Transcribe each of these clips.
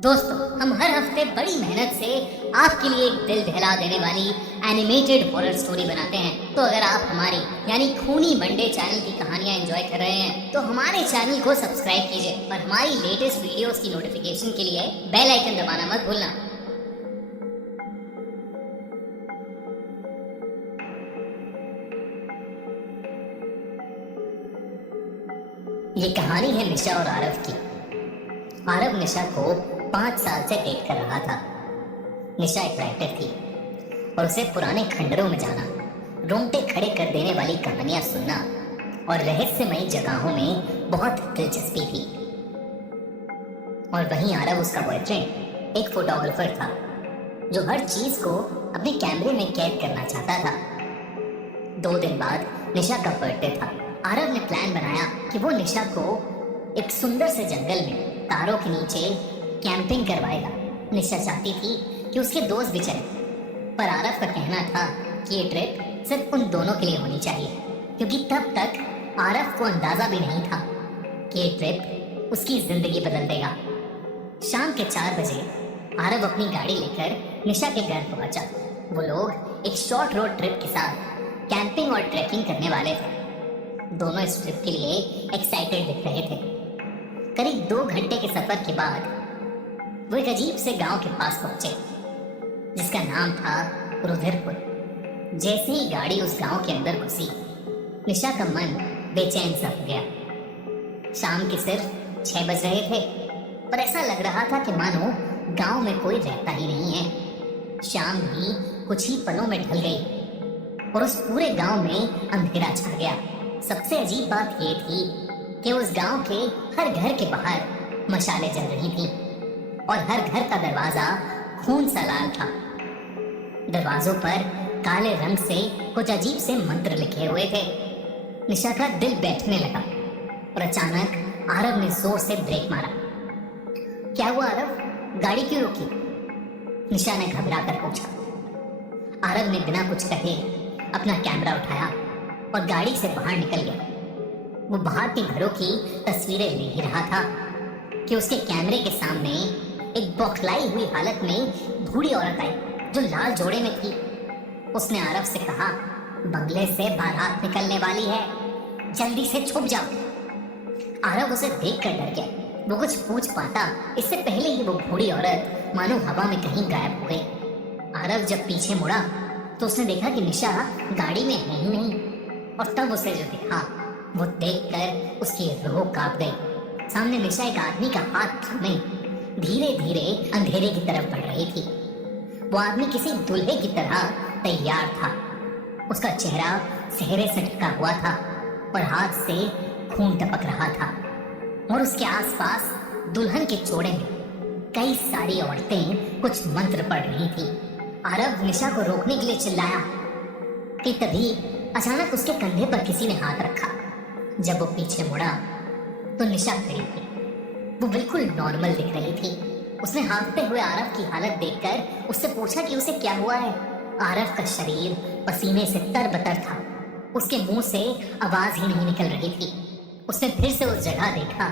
दोस्तों, हम हर हफ्ते बड़ी मेहनत से आपके लिए एक दिल दहला देने वाली एनिमेटेड हॉरर स्टोरी बनाते हैं। तो अगर आप हमारी यानी खूनी मंडे चैनल की कहानियां एंजॉय कर रहे हैं तो हमारे चैनल को सब्सक्राइब कीजिए और हमारी लेटेस्ट वीडियोस की नोटिफिकेशन के लिए बेल आइकन दबाना मत भूलना। ये कहानी है निशा और आरव की। आरव निशा को 5 साल से डेट कर रहा था। निशा एक राइटर थी और उसे पुराने खंडरों में जाना, रोंगटे खड़े कर देने वाली कहानियां सुनना और रहस्यमयी जगहों में बहुत दिलचस्पी थी। और वहीं आरव, उसका बॉयफ्रेंड, एक फोटोग्राफर था जो हर चीज को अपने कैमरे में कैद करना चाहता था। 2 दिन बाद निशा का बर्थडे था। आरव ने प्लान बनाया कि वो निशा को एक सुंदर से जंगल में तारों के नीचे कैंपिंग करवाएगा। निशा चाहती थी कि उसके दोस्त भी चले, पर आरव का कहना था कि ये ट्रिप सिर्फ उन दोनों के लिए होनी चाहिए, क्योंकि तब तक आरव को अंदाजा भी नहीं था कि ये ट्रिप उसकी जिंदगी बदल देगा। शाम के 4 बजे आरव अपनी गाड़ी लेकर निशा के घर पहुंचा। वो लोग एक शॉर्ट रोड ट्रिप के साथ कैंपिंग और ट्रैकिंग करने वाले थे। दोनों इस ट्रिप के लिए एक्साइटेड दिख रहे थे। करीब 2 घंटे के सफर के बाद वो एक अजीब से गांव के पास पहुंचे जिसका नाम था रुधिरपुर। जैसे ही गाड़ी उस गांव के अंदर घुसी, निशा का मन बेचैन सा हो गया। शाम के सिर्फ 6 बज रहे थे, पर ऐसा लग रहा था कि मानो गांव में कोई रहता ही नहीं है। शाम भी कुछ ही पलों में ढल गई और उस पूरे गांव में अंधेरा छा गया। सबसे अजीब बात यह थी कि उस गांव के हर घर के बाहर मशालें जल रही थी और हर घर का दरवाजा खून सा लाल था। दरवाजों पर काले रंग से कुछ अजीब से मंत्र लिखे हुए थे। निशा का दिल बैठने लगा और अचानक आरव ने जोर से ब्रेक मारा। क्या हुआ आरव, गाड़ी क्यों रोकी? निशा ने घबरा कर पूछा। आरव ने बिना कुछ कहे अपना कैमरा उठाया और गाड़ी से बाहर निकल गया। वो बाहर के घरों की तस्वीरें ले ही रहा था कि उसके कैमरे के सामने एक बौखलाई हुई हालत में बूढ़ी औरत आई जो लाल जोड़े में थी। उसने आरव से कहा, बंगले से बारात निकलने वाली है, जल्दी से छुप जाओ। आरव उसे देखकर डर गया। वो कुछ पूछ पाता इससे पहले ही वो बूढ़ी औरत मानो हवा में कहीं गायब हो गई। आरव जब पीछे मुड़ा तो उसने देखा कि निशा गाड़ी में है ही नहीं, और तब उसे जो दिखा वो देखकर उसकी रूह कांप गई। सामने निशा एक आदमी का हाथ थामे धीरे धीरे अंधेरे की तरफ बढ़ रही थी। वो आदमी किसी दूल्हे की तरह तैयार था। उसका चेहरा सेहरे से ढका हुआ था और हाथ से खून टपक रहा था, और उसके आसपास दुल्हन के जोड़े में कई सारी औरतें कुछ मंत्र पढ़ रही थी। आरव निशा को रोकने के लिए चिल्लाया कि तभी अचानक उसके कंधे पर किसी ने हाथ रखा। जब वो पीछे मुड़ा तो निशा खड़ी थी। वो बिल्कुल नॉर्मल दिख रही थी। उसने हाँफते हुए आरव की हालत देखकर उससे पूछा कि उसे क्या हुआ है। आरव का शरीर पसीने से तरबतर था। उसके मुंह से आवाज ही नहीं निकल रही थी। उसने फिर से उस जगह देखा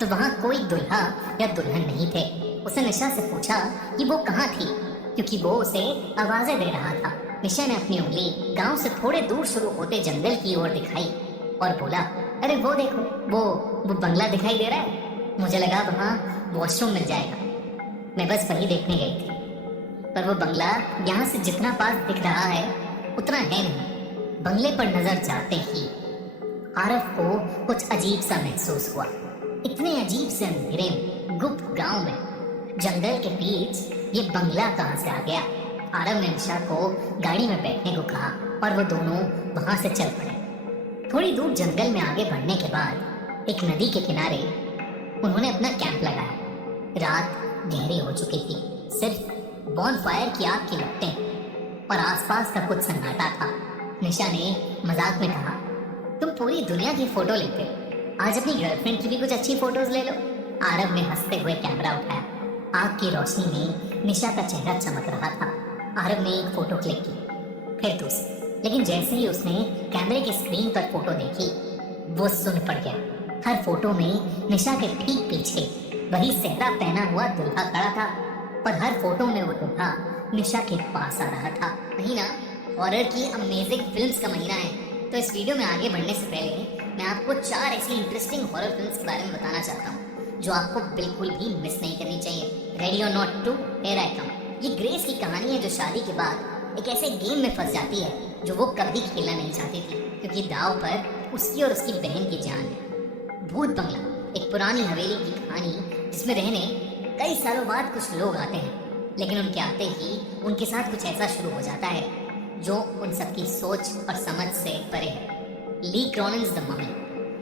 तो वहां कोई दुल्हा या दुल्हन नहीं थे। उसने निशा से पूछा कि वो कहाँ थी, क्योंकि वो उसे आवाजें दे रहा था। निशा ने अपनी उंगली गांव से थोड़े दूर शुरू होते जंगल की ओर दिखाई और बोला, अरे वो देखो, वो बंगला दिखाई दे रहा है। मुझे लगा वहाँ वॉशरूम मिल जाएगा। मैं बस वही देखने गई थी, पर वो बंगला यहाँ से जितना पास दिख रहा है उतना है नहीं। बंगले पर नजर जाते ही आरव को कुछ अजीब सा महसूस हुआ। इतने अजीब से अंधेरे में, गुप्त गांव में, जंगल के बीच ये बंगला कहाँ से आ गया? आरव ने निशा को गाड़ी में बैठने को कहा और वो दोनों वहां से चल पड़े। थोड़ी दूर जंगल में आगे बढ़ने के बाद एक नदी के किनारे उन्होंने अपना कैंप लगाया। रात गहरी हो चुकी थी। सिर्फ बॉनफायर की आग की लपटें और आसपास का कुछ सन्नाटा था। निशा ने मजाक में कहा, तुम पूरी दुनिया की फोटो लेते हो, आज अपनी गर्लफ्रेंड की भी कुछ अच्छी फोटोज ले लो। आरव ने हंसते हुए कैमरा उठाया। आग की रोशनी में निशा का चेहरा चमक रहा था। आरव ने एक फोटो क्लिक की, फिर दूसरी, लेकिन जैसे ही उसने कैमरे की स्क्रीन पर फोटो देखी वो सुन पड़ गया। हर फोटो में निशा के ठीक पीछे वही सेहरा पहना हुआ दूल्हा खड़ा था, पर हर फोटो में वो दूल्हा निशा के पास आ रहा था। महीना हॉरर की अमेजिंग फिल्म्स का महीना है, तो इस वीडियो में आगे बढ़ने से पहले मैं आपको 4 ऐसी इंटरेस्टिंग हॉरर फिल्म्स के बारे में बताना चाहता हूँ जो आपको बिल्कुल भी मिस नहीं करनी चाहिए। रेडी और नॉट टू, हियर आई कम। ये ग्रेस की कहानी है जो शादी के बाद एक ऐसे गेम में फंस जाती है जो वो कभी खेलना नहीं चाहती थी, क्योंकि दाव पर उसकी और उसकी बहन की जान है। भूत बंगला एक पुरानी हवेली की कहानी जिसमें रहने कई सालों बाद कुछ लोग आते हैं, लेकिन उनके आते ही उनके साथ कुछ ऐसा शुरू हो जाता है जो उन सबकी सोच और समझ से परे है। ली क्रॉनिन्स द ममी,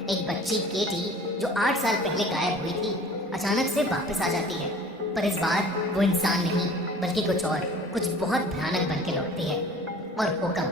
एक बच्ची केटी जो 8 साल पहले गायब हुई थी, अचानक से वापस आ जाती है, पर इस बार वो इंसान नहीं बल्कि कुछ बहुत भयानक बन के लौटती है। और हुक्म,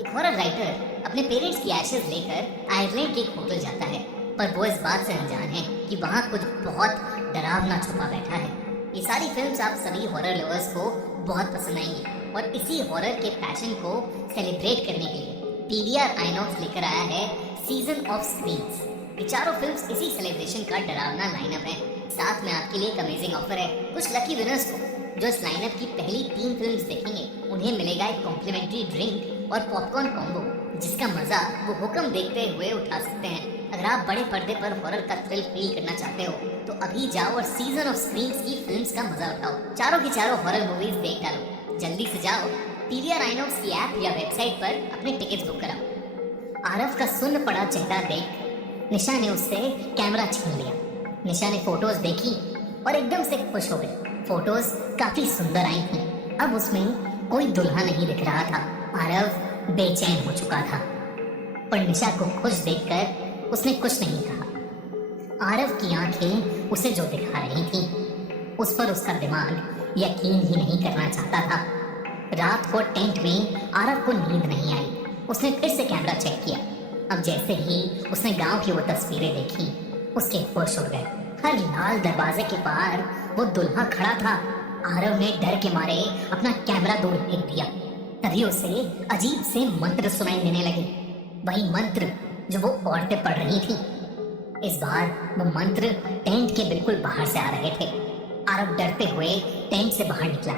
एक हॉरर राइटर अपने पेरेंट्स की एशेज लेकर आयरलैंड के एक होटल जाता है, पर वो इस बात से अनजान है कि वहाँ कुछ बहुत डरावना छुपा बैठा है। ये सारी फिल्म्स आप सभी हॉरर लवर्स को बहुत पसंद आएंगी, और इसी हॉरर के पैशन को सेलिब्रेट करने के लिए पीवीआर आइनॉक्स लेकर आया है सीजन ऑफ स्क्रीन्स। ये चारों फिल्म्स इसी सेलिब्रेशन का डरावना लाइनअप है। साथ में आपके लिए एक अमेजिंग ऑफर है। कुछ लकी विनर्स को जो इस लाइनअप की पहली 3 फिल्म्स देखेंगे उन्हें मिलेगा एक कॉम्प्लीमेंट्री ड्रिंक और पॉपकॉर्न कॉम्बो, जिसका मजा वो हुक्म देखते हुए उठा सकते हैं। अगर आप बड़े पर्दे पर हॉरर का थ्रिल फील करना चाहते हो तो अभी जाओ और सीजन ऑफ स्क्रीन्स की फिल्म्स का मजा उठाओ। चारों की चारों हॉरर मूवीज देख डालो। जल्दी से जाओ पीवीआर आइनॉक्स की ऐप या वेबसाइट पर अपने टिकट्स बुक कराओ। आरव का सुन्न पड़ा चेहरा देख निशा ने उससे कैमरा छीन लिया। निशा ने फोटोज देखी और एकदम से खुश हो गई। फोटोज काफी सुंदर आई थी। अब उसमें कोई दुल्हा नहीं दिख रहा था। आरव बेचैन हो चुका था, पर निशा को खुश देखकर उसने कुछ नहीं कहा। आरव की आंखें उसे जो दिखा रही थी उस पर उसका दिमाग यकीन ही नहीं करना चाहता था। रात को टेंट में आरव को नींद नहीं आई। उसने फिर से कैमरा चेक किया। अब जैसे ही उसने गांव की वो तस्वीरें देखी उसके होश उड़ गए। हर लाल दरवाजे के पार वो दुल्हा खड़ा था। आरव ने डर के मारे अपना कैमरा दूर फेंक दिया। तभी उसे अजीब से मंत्र सुनाई देने लगे, वही मंत्र जो वो औरतें पढ़ रही थी। इस बार वो मंत्र टेंट के बिल्कुल बाहर से आ रहे थे। आरव डरते हुए टेंट से बाहर निकला,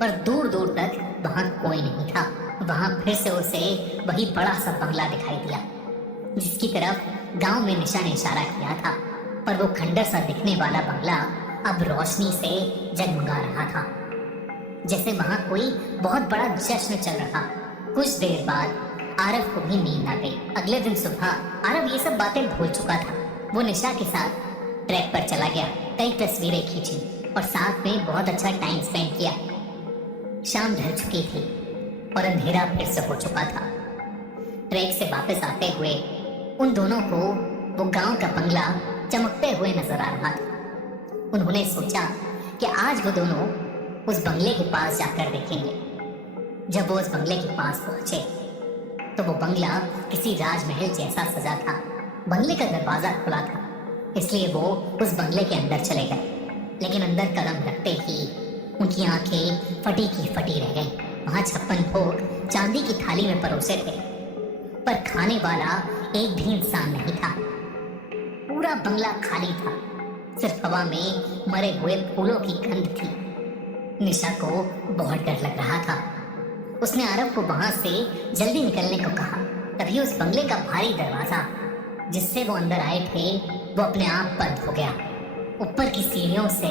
पर दूर दूर तक वहां कोई नहीं था। वहां फिर से उसे वही बड़ा सा बंगला दिखाई दिया जिसकी तरफ गांव में निशा ने इशारा किया था, पर वो खंडर सा दिखने वाला बंगला अब रोशनी से जगमगा रहा था, जैसे वहां कोई बहुत बड़ा जश्न चल रहा। कुछ देर बाद आरव को भी नींद आ गई। अगले दिन सुबह आरव ये सब बातें भूल चुका था। वो निशा के साथ ट्रैक पर चला गया, कई तस्वीरें खींची और साथ में बहुत अच्छा टाइम स्पेंड किया। शाम ढल चुकी थी और अंधेरा फिर से हो चुका था। ट्रैक से वापस आते हुए उन दोनों को वो गांव का बंगला चमकते हुए नजर आ रहा था। उन्होंने सोचा कि आज वो दोनों उस बंगले के पास जाकर देखेंगे। जब वो उस बंगले के पास पहुंचे तो वो बंगला किसी राजमहल जैसा सजा था। बंगले का दरवाजा खुला था, इसलिए वो उस बंगले के अंदर चले गए। लेकिन अंदर कदम रखते ही उनकी आंखें फटी की फटी रह गईं। वहां 56 भोग चांदी की थाली में परोसे थे, पर खाने वाला एक भी इंसान नहीं था। पूरा बंगला खाली था, सिर्फ हवा में मरे हुए फूलों की गंध थी। निशा को बहुत डर लग रहा था। उसने आरव को वहां से जल्दी निकलने को कहा। तभी उस बंगले का भारी दरवाजा जिससे वो अंदर आए थे वो अपने आप बंद हो गया। ऊपर की सीढ़ियों से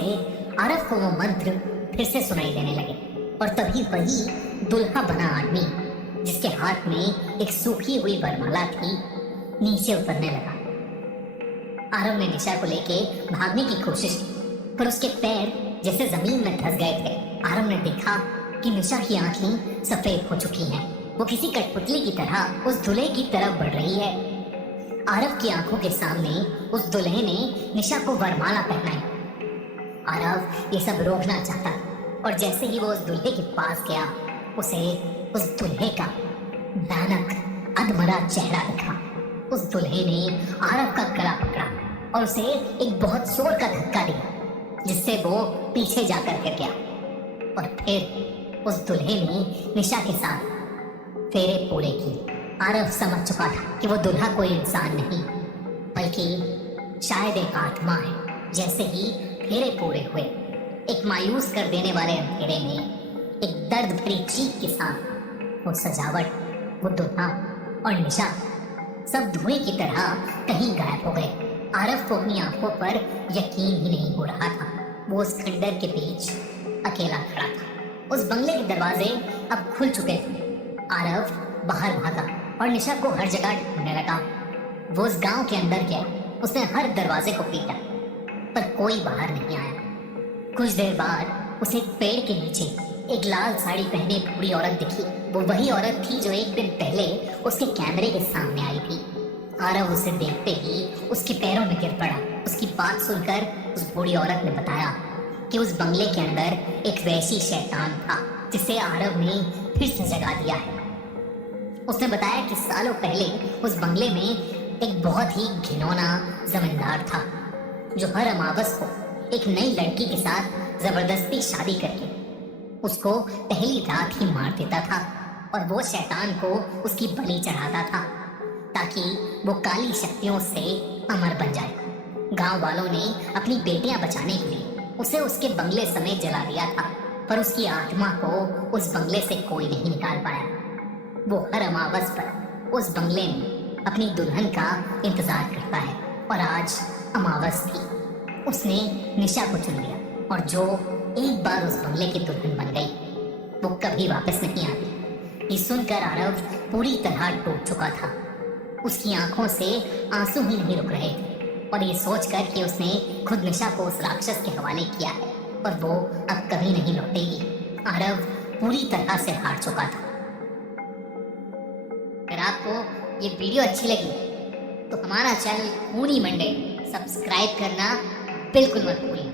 आरव को वो मंत्र फिर से सुनाई देने लगे, और तभी वही दुल्हा बना आदमी जिसके हाथ में एक सूखी हुई वरमाला थी नीचे उतरने लगा। आरव ने निशा को लेके भागने की कोशिश की, पर उसके पैर जैसे जमीन में धंस गए थे। आरव ने देखा कि निशा की आंखें सफेद हो चुकी हैं। वो किसी कठपुतली की तरह उस दूल्हे की तरफ बढ़ रही है। आरव की आंखों के सामने उस दूल्हे ने निशा को वरमाला पहनाई। आरव ये सब रोकना चाहता, और जैसे ही वो उस दूल्हे के पास गया उसे उस दूल्हे का भयानक अधमरा चेहरा दिखा। उस दूल्हे ने आरव का गला पकड़ा और उसे एक बहुत जोर का धक्का दिया, जिससे वो पीछे जाकर गिर गया। और फिर उस दूल्हे ने निशा के साथ फेरे पूरे किए। आरव समझ चुका था कि वो दूल्हा कोई इंसान नहीं बल्कि शायद एक आत्मा है। जैसे ही अंधेरे पूरे हुए। एक मायूस कर देने वाले अंधेरे में एक दर्द भरी चीख के साथ वो सजावट, वो दुल्हा और निशा सब धुएं की तरह कहीं गायब हो गए। आरव को अपनी आंखों पर यकीन ही नहीं हो रहा था। वो उस खंडर के बीच अकेला खड़ा था। उस बंगले के दरवाजे अब खुल चुके थे। आरव बाहर भागा और निशा को हर जगह ढूंढने लगा। वो उस गांव के अंदर गया। उसने हर दरवाजे को पीटा पर कोई बाहर नहीं आया। कुछ देर बाद उसे एक पेड़ के नीचे एक लाल साड़ी पहने बूढ़ी औरत दिखी। वो वही औरत थी जो एक दिन पहले उसके कैमरे के सामने आई थी। आरव उसे देखते ही उसके पैरों में गिर पड़ा। उसकी बात सुनकर उस बूढ़ी औरत ने बताया कि उस बंगले के अंदर एक वैसी शैतान था जिसे आरव ने फिर से जगा दिया है। उसने बताया कि सालों पहले उस बंगले में एक बहुत ही घिनौना जमींदार था जो हर अमावस को एक नई लड़की के साथ जबरदस्ती शादी करके उसको पहली रात ही मार देता था और वो शैतान को उसकी बलि चढ़ाता था ताकि वो काली शक्तियों से अमर बन जाए। गांव वालों ने अपनी बेटियां बचाने के लिए उसे उसके बंगले समेत जला दिया था पर उसकी आत्मा को उस बंगले से कोई नहीं निकाल पाया। वो हर अमावस पर उस बंगले में अपनी दुल्हन का इंतजार करता है और आज अमावस थी। उसने निशा को चुन लिया और जो एक बार उस बंगले की दुल्हन बन गई वो कभी वापस नहीं आती। ये सुनकर आरव पूरी तरह टूट चुका था। उसकी आंखों से आंसू ही नहीं रुक रहे थे और ये सोचकर कि उसने खुद निशा को उस राक्षस के हवाले किया है और वो अब कभी नहीं लौटेगी, आरव पूरी तरह से हार चुका था। अगर आपको ये वीडियो अच्छी लगी तो हमारा चैनल खूनी मंडे सब्सक्राइब करना बिल्कुल मत भूलिए।